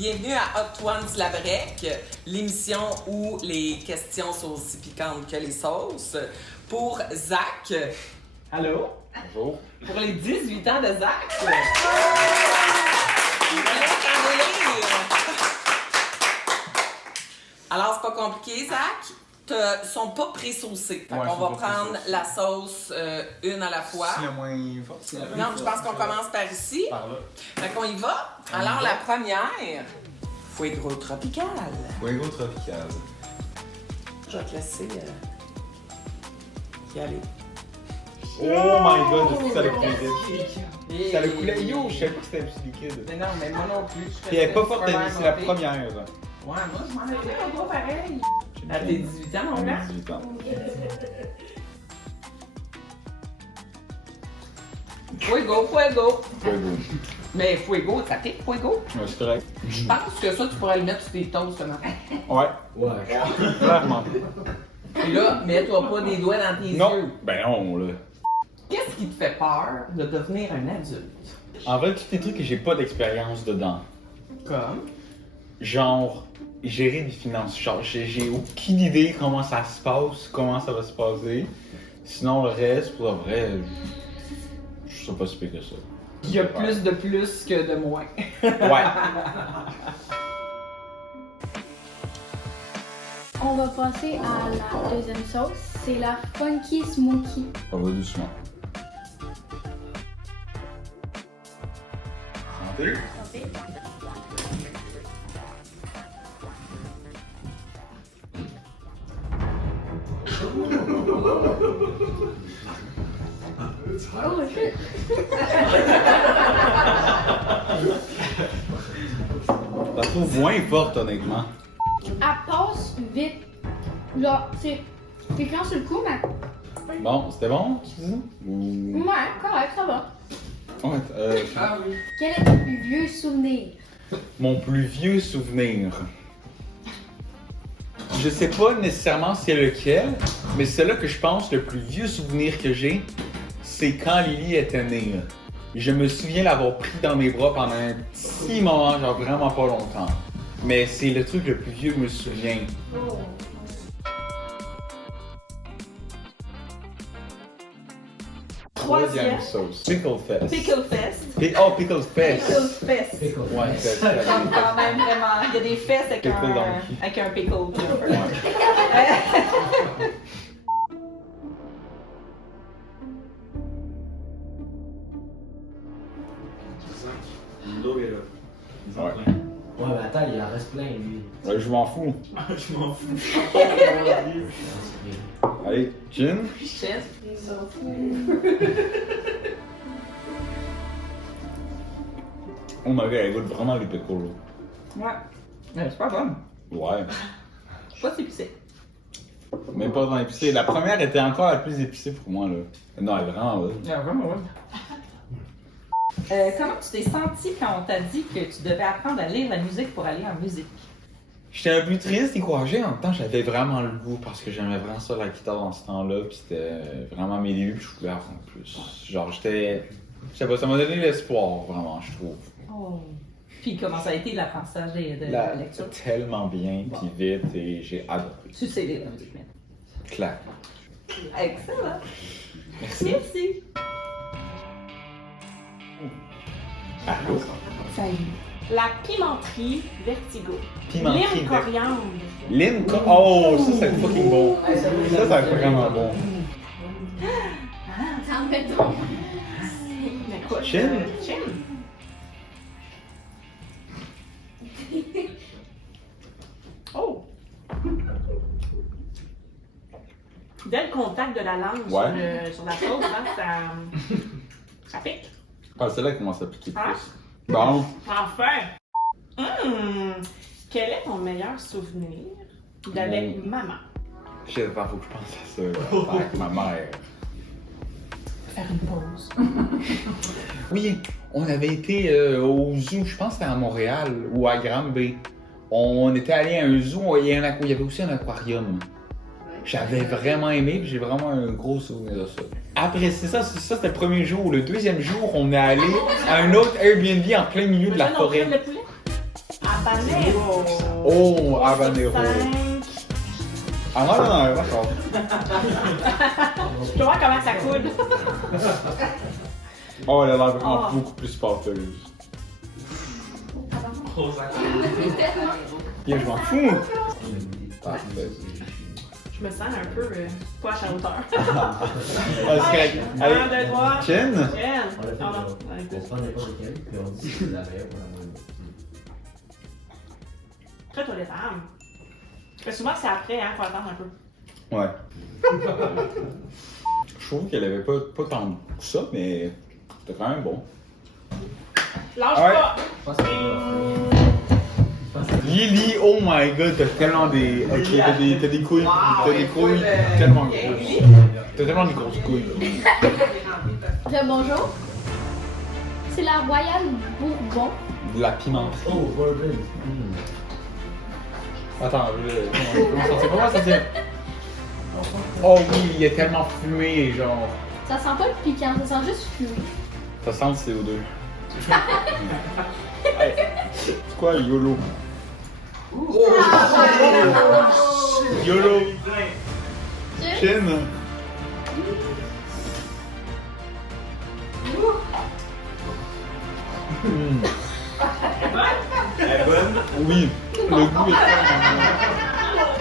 Bienvenue à Hot Ones Labrec, l'émission où les questions sont aussi piquantes que les sauces. Pour Zach. Allô? Bonjour. Pour les 18 ans de Zach. Alors, c'est pas compliqué, Zach. Ils sont pas pré-saucés. Fait qu'on va prendre la sauce une à la fois. C'est la moins forte. Non, je pense qu'on commence par ici. Par là. Fait qu'on y va. Alors, la première, Fuego Tropical. Fuego Tropical. Je vais te laisser y aller. Oh my god, ça allait couler vite. Ça allait couler. Yo, je savais pas que c'était plus liquide. Mais non, mais moi non plus. Puis elle est pas forte, c'est la première. Ouais, moi je m'en ai fait un gros pareil. À tes 18 ans, mon gars? 18 ans. Fuego. Fuego. Mais Fuego, ça pique, Fuego? Ouais, c'est correct. Je pense que ça, tu pourrais le mettre sur tes toasts ce matin. Ouais. Clairement. Et là, mets-toi pas des doigts dans tes Non. yeux. Ben non, là. Qu'est-ce qui te fait peur de devenir un adulte? En vrai, tous les trucs que j'ai pas d'expérience dedans. Comme? Genre, gérer des finances. Genre, j'ai aucune idée comment ça se passe, comment ça va se passer. Sinon, le reste, pour le vrai, je sais pas si pire que ça. Il y a plus de plus que de moins. Ouais. On va passer à la deuxième sauce, c'est la Funky Smoky. Ça va doucement. Santé. Oh shit! Ça se trouve moins forte, honnêtement. Elle passe vite. Genre, c'est piquant sur le coup, mais Bon, c'était bon, tu dis? Ou... ouais, correct, ça va. Ouais, Ah oui. Quel est ton plus vieux souvenir? mon plus vieux souvenir. Je sais pas nécessairement c'est lequel, mais c'est là que je pense le plus vieux souvenir que j'ai, c'est quand Lily était née. Je me souviens l'avoir pris dans mes bras pendant un petit moment, genre vraiment pas longtemps. Mais c'est le truc le plus vieux que je me souviens. Troisième sauce. Pickle Fest. Pickle Fest. Oh, Pickle Fest. Pickle Fest. Ouais, c'est Comme quand même vraiment. Il y a des fesses avec Pickle un donkey. pickle. Ouais. L'eau est là. Ouais. Ouais, mais attends, il en reste plein, lui. Ouais, je m'en fous. Je m'en fous. Allez, gin. Chef. Oh my god, elle goûte vraiment les pickles. Ouais. C'est pas bon. Ouais. Pas si épicé. Même pas dans épicé. La première était encore la plus épicée pour moi, là. Non, elle est vraiment bonne. Vraiment, ouais. Comment tu t'es senti quand on t'a dit que tu devais apprendre à lire la musique pour aller en musique? J'étais un peu triste, découragé. En même temps, j'avais vraiment le goût parce que j'aimais vraiment ça la guitare dans ce temps-là. Puis c'était vraiment mes débuts, puis je voulais apprendre plus. Genre, j'étais. Je sais pas, ça m'a donné l'espoir, vraiment, je trouve. Oh. Puis comment ça a été l'apprentissage de la lecture? Tellement bien, puis vite, et j'ai adoré. Tu sais lire la musique maintenant. Claire. Excellent. Merci. Merci. Allô? Salut. La pimenterie Vertigo. Pimenterie Lime coriandre. Lime oh, ça, c'est fucking bon. Ça, c'est vraiment bon. T'en mettons. Mais quoi? Chin? Chin. Oh! Dès le contact de la langue Ouais. sur la sauce, hein, ça pique. Ah, c'est là qu'il commence à piquer Ah. plus. Bon. Enfin! Quel est ton meilleur souvenir d'avec maman? Je sais pas, faut que je pense à ça, là, avec ma mère. Faire une pause. Oui, on avait été au zoo, je pense que c'était à Montréal ou à Granby. On était allé à un zoo, il y avait aussi un aquarium. J'avais vraiment aimé, puis j'ai vraiment un gros souvenir de ça. Après, ça c'était le premier jour. Le deuxième jour, on est allé à un autre Airbnb en plein milieu de la forêt. Le poulet? Habanero. Oh, habanero. 5. Ah non, non, non, d'accord. Je vois comment ça coule. Oh, elle a l'air vraiment Oh. beaucoup plus pâteuse. Prozac. Je m'en fous. Parfait. Je me sens un peu poche à hauteur. Ah, c'est correct. 1, Allez, 2, 3. Chen? On l'a fait Ah non, on prend n'importe lequel, puis on dit que c'est la meilleure pour la moyenne. Après, toi, les femmes. Parce que souvent, c'est après, hein, faut attendre un peu. Ouais. Je trouve qu'elle avait pas tant que ça, mais c'était quand même bon. Lâche Ouais. pas! Je pense que Lily, oh my god, t'as tellement des. Ok, t'as des couilles. T'as des couilles tellement grosses. T'as tellement des grosses couilles. Bonjour. C'est la Royale Bourbon. De la pimenterie. Oh, bourbon. Attends, comment ça tient? Oh oui, il est tellement fumé, genre. Ça sent pas le piquant, ça sent juste fumé. Ça sent le CO2. Hey, c'est quoi YOLO? YOLO! Chin! Hmm. Elle est bonne? Oui,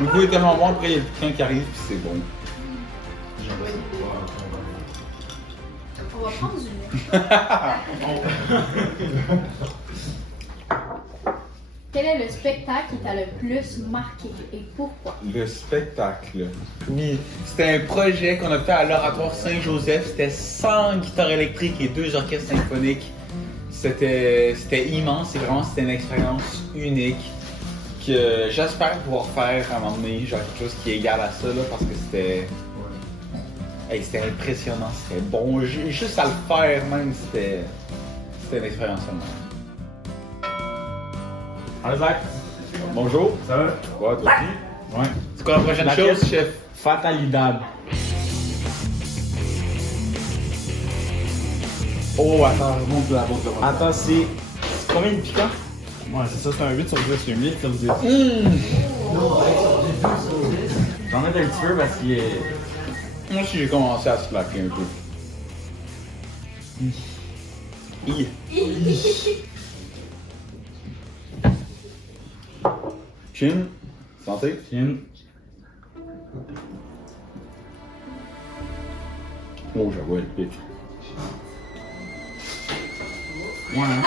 le goût est tellement bon, après il y a le piquant qui arrive, puis c'est bon. On va prendre du lait. Quel est le spectacle qui t'a le plus marqué et pourquoi? Le spectacle. Oui, c'était un projet qu'on a fait à l'Oratoire Saint-Joseph. C'était 100 guitares électriques et 2 orchestres symphoniques. C'était immense et vraiment c'était une expérience unique que j'espère pouvoir faire à un moment donné, genre quelque chose qui est égal à ça là, parce que c'était c'était impressionnant, c'était bon, juste à le faire même, c'était une expérience seulement. Allô Zach, Bonjour. ça va? Ouais, toi aussi? Ouais. C'est quoi la prochaine Laquelle? chose, chef? Fatalidad. Oh, attends, remonte la montre. Attends, c'est combien de piquants? Ouais, c'est ça, c'est un 8 sur 10, c'est un 8 sur 10. J'en ai un petit peu parce qu'il est... Moi aussi, j'ai commencé à slacker un peu. Chin, santé. Tiens. Oh, j'avoue, elle pique. Ouais, hein?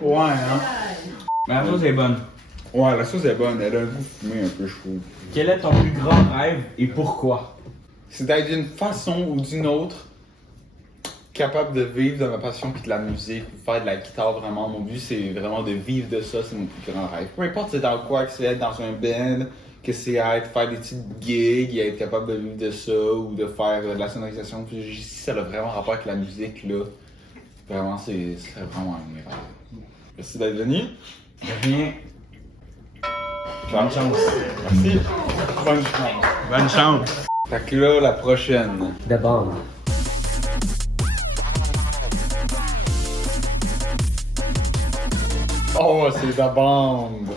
Ouais, hein. Mais la chose est bonne. Ouais, la sauce est bonne, elle a un goût fumé un peu, je trouve. Quel est ton plus grand rêve et pourquoi? C'est d'être d'une façon ou d'une autre capable de vivre de ma passion puis de la musique, ou faire de la guitare vraiment. Mon but, c'est vraiment de vivre de ça, c'est mon plus grand rêve. Peu importe c'est dans quoi, que c'est être dans un band, que c'est être faire des petites gigs, et être capable de vivre de ça, ou de faire de la sonorisation. Puis si ça a vraiment rapport avec la musique, là, vraiment, c'est vraiment un mes rêves. Merci d'être venu. Rien. Bonne chance. Merci. Bonne chance. Bonne chance. Fait que là, la prochaine. De bande. Oh, c'est la bande.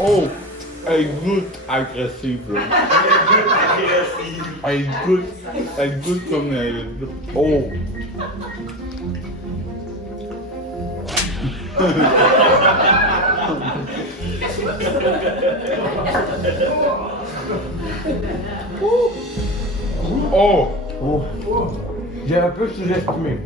Oh, elle goûte agressive, là. Elle goûte comme oh. Oh. Oh. J'ai un peu sous-estimé.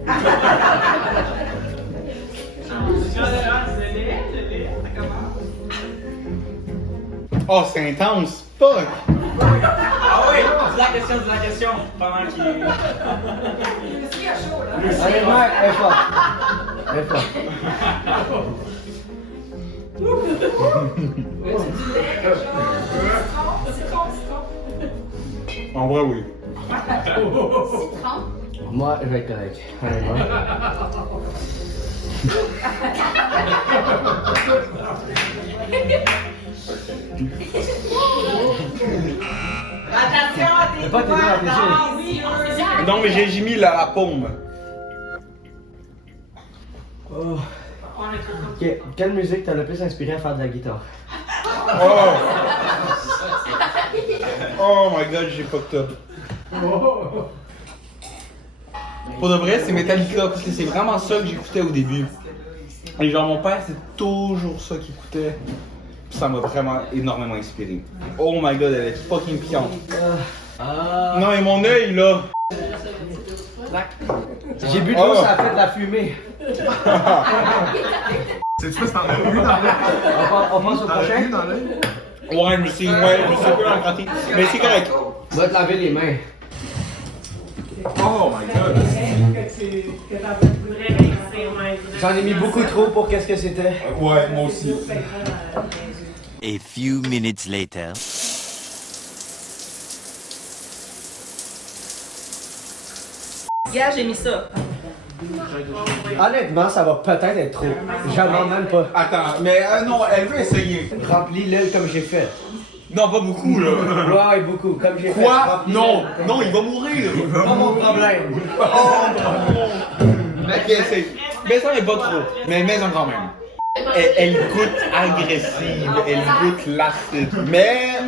Oh, c'est intense. Fuck. Ah oui, dis la question pendant qu'il... Allez, Mike, elle est forte. Elle est forte. En vrai, oui. Citron. Moi, je vais être correct. Honnêtement. pas t'aider à réfléchir. Non, mais j'ai mis la paume. Oh. Ok, quelle musique t'a le plus inspiré à faire de la guitare? Oh! Oh my god, j'ai fucked up. Pour de vrai, c'est Metallica, parce que c'est vraiment ça que j'écoutais au début. Et genre, mon père, c'est toujours ça qu'il écoutait. Puis ça m'a vraiment énormément inspiré. Oh my god, elle est fucking piquante. Non, mais mon œil, là. J'ai bu de l'eau, ça a fait de la fumée. C'est-tu parce que t'en as vu dans l'œil? On passe au T'en as prochain? vu dans l'œil? Ouais, je sais pas l'emprunter. Mais c'est correct. Va te laver les mains. Oh my god! J'en ai mis beaucoup trop pour qu'est-ce que c'était. Ouais, moi aussi. A few minutes later. Gars, j'ai mis ça. Honnêtement, ça va peut-être être trop. J'en demande même pas. Attends, mais non, elle veut essayer. Remplis l'aile comme j'ai fait. Non, pas beaucoup, là. Ouais, beaucoup, comme j'ai fait. Quoi? Remplis Non, l'aile. non, il va mourir. Pas mon problème. Ok, c'est. Mais ça, mais pas trop. Mais en quand même. Elle goûte agressive, elle goûte l'acide. Mais,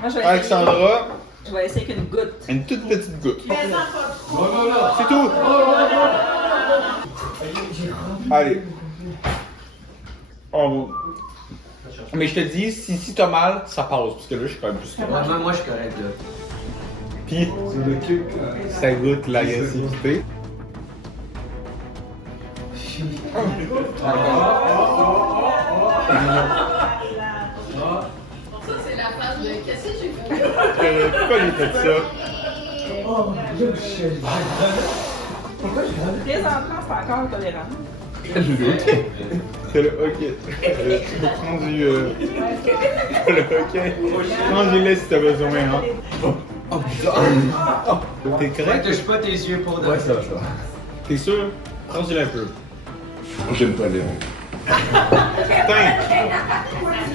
Moi, je vais Alexandra, je vais essayer qu'une goutte. une toute petite goutte. C'est tout. Allez. Oh, bon. Mais je te dis, si t'as mal, ça passe. Parce que là, je suis quand même plus que Ouais, moi, je suis correct, là. Puis, ça goûte l'agressivité. Ça, c'est la phase de qu'est-ce que j'ai fait? Pourquoi j'ai fait ça? Présentement, c'est encore tolérant. C'est le ok. Tu peux prendre du. Le ok. Prends-les si t'as besoin, hein. Oh putain! T'es correct? Touche pas tes yeux pour de Ouais, ça va. T'es sûr? Prends-le un peu. J'aime pas les Putain!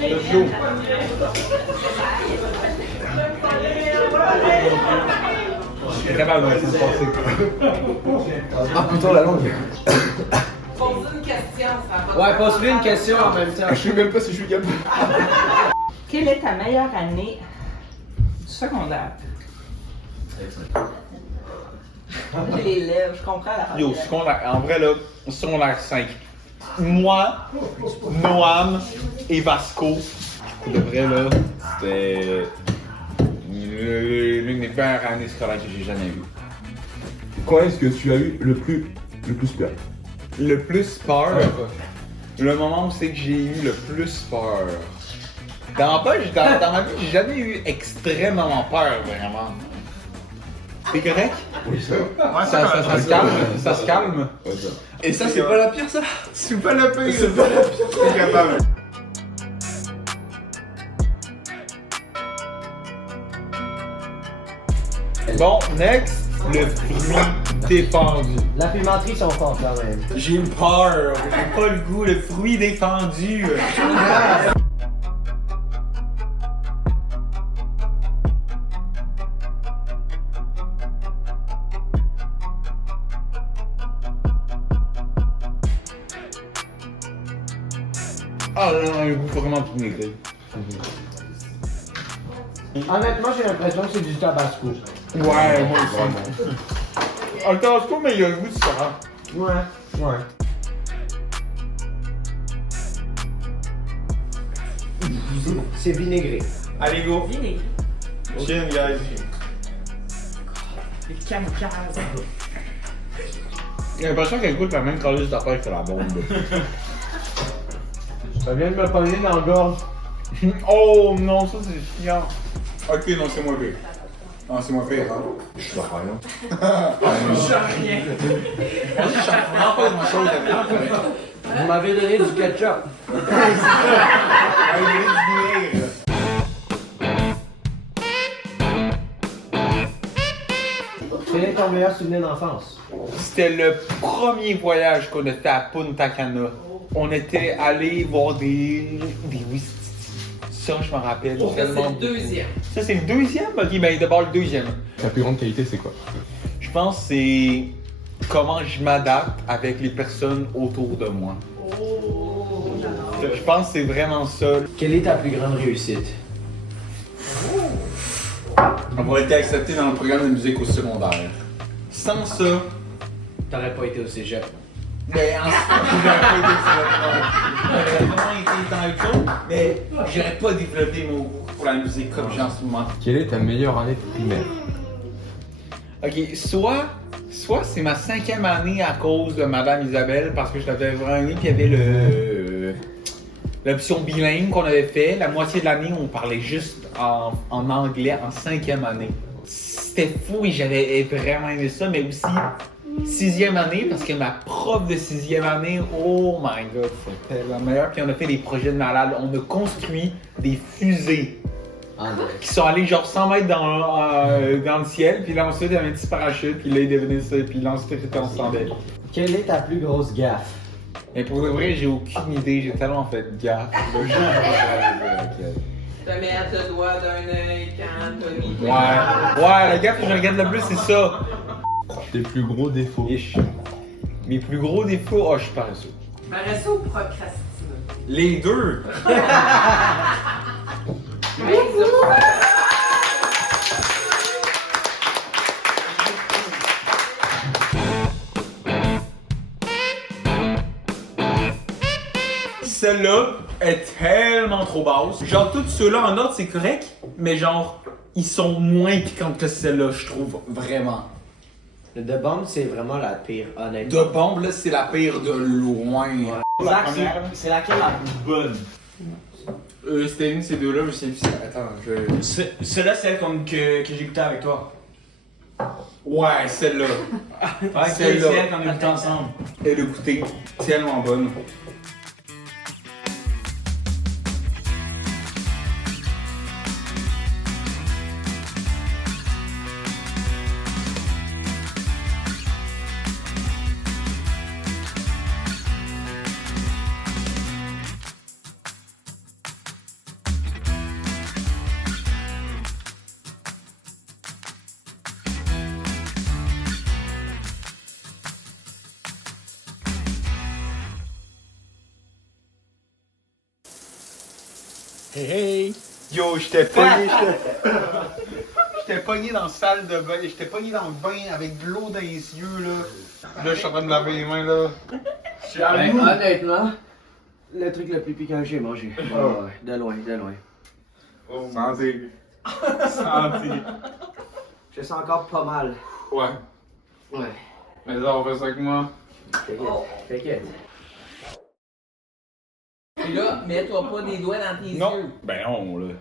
Let's go! Je suis capable de me laisser passer. Ah, plutôt la langue. Pose une question, ça va. Ouais, pose-lui une question en même temps. Je sais même pas si je suis capable. Quelle est ta meilleure année du secondaire? J'ai les lèvres, je comprends la Yo, secondaire, en vrai là, secondaire 5. Moi, Noam et Vasco, pour de vrai là, c'était l'une des meilleures années scolaires que j'ai jamais eues. Quoi est-ce que tu as eu le plus peur? Le plus peur, le moment où c'est que j'ai eu le plus peur. Dans ma vie, j'ai jamais eu extrêmement peur, vraiment. T'es correct? Oui, ça. Ça se calme? Ça se calme? Et ça, c'est pas la pire, ça? C'est pas la pire! C'est pas la pire! T'es capable! Bon, next, le fruit défendu. La pimenterie sont fortes quand même. J'ai peur, j'ai pas le goût, le fruit défendu. Ah non, le goût vraiment tout maigre. Honnêtement, j'ai l'impression que c'est du tabasco. Ouais, moi aussi. Ah, le tabasco, mais il y a le goût différent. Ouais. C'est vinaigré. Allez, go. Vinaigre. Chin, guys. Les kamikazes. J'ai l'impression qu'elle goûte la même calice d'affaires que la bombe. Ça vient de me pogner dans le gorge. Oh non, ça c'est chiant. Ok, non, c'est moins pire. Non, c'est moins pire, hein. Je suis pas rien. Je chante vraiment pas grand chose de Vous m'avez donné du ketchup. Quel est ton meilleur souvenir d'enfance? C'était le premier voyage qu'on a fait à Punta Cana. On était allé voir des whisky Ça, je me rappelle Ça, c'est tellement le beaucoup. deuxième. Ça, c'est le deuxième? Ok, ben d'abord le deuxième. Ta plus grande qualité, c'est quoi? Je pense que c'est comment je m'adapte avec les personnes autour de moi. Je pense que c'est vraiment ça. Quelle est ta plus grande réussite? Avoir été accepté dans le programme de musique au secondaire. Sans ça, T'aurais pas été au cégep. mais en j'aurais pas été j'aurais vraiment été dans le show, mais j'aurais pas développé mon goût pour la musique comme j'ai en ce moment. Quelle est ta meilleure année de primaire? Ok, soit c'est ma 5e année à cause de Madame Isabelle, parce que je l'avais vraiment puis il y avait l'option bilingue qu'on avait fait. La moitié de l'année, on parlait juste en anglais en 5e année. C'était fou et j'avais vraiment aimé ça, mais aussi 6e année, parce que ma prof de 6e année, oh my god, c'était la meilleure. Puis on a fait des projets de malade. On a construit des fusées qui sont allés genre 100 mètres dans le ciel, puis là ensuite il y avait un petit parachute, puis là il devenait ça, puis là ensuite on se rendait. Quelle est ta plus grosse gaffe? Mais pour de vrai, j'ai aucune idée, j'ai tellement fait de gaffe. Te mettre le doigt d'un œil quand Tony. Ouais, la gaffe que je regarde le plus, c'est ça. Tes plus gros défauts. Mes plus gros défauts, je suis paresseux. Paresseux ou procrastineux? Les deux! Celle-là est tellement trop basse. Genre, tous ceux-là en ordre, c'est correct, mais genre, ils sont moins piquants que celle-là, je trouve, vraiment. Le de bombe, c'est vraiment la pire, honnêtement. De bombe, là, c'est la pire de loin. Zach, c'est laquelle la plus bonne? C'était une de ces deux-là, je sais plus. Attends, Celle-là, c'est celle que j'écoutais avec toi. Ouais, celle-là. Ouais, c'est Celle-là. celle qu'on a écouté ensemble. Elle a goûté tellement bonne. Hey! Yo, j'étais pogné, j'étais pogné dans la salle de bain, j'étais pogné dans le bain avec de l'eau dans les yeux, là. Là, je suis en train de me laver les mains, là. Ben, honnêtement, le truc le plus piquant que j'ai mangé. Ouais, de loin, de loin. Santé. Santé. Je sens encore pas mal. Ouais. Ouais. Mais là, on fait ça avec moi. T'inquiète. Puis là, mets-toi pas des doigts dans tes Non. yeux. Ben non, là.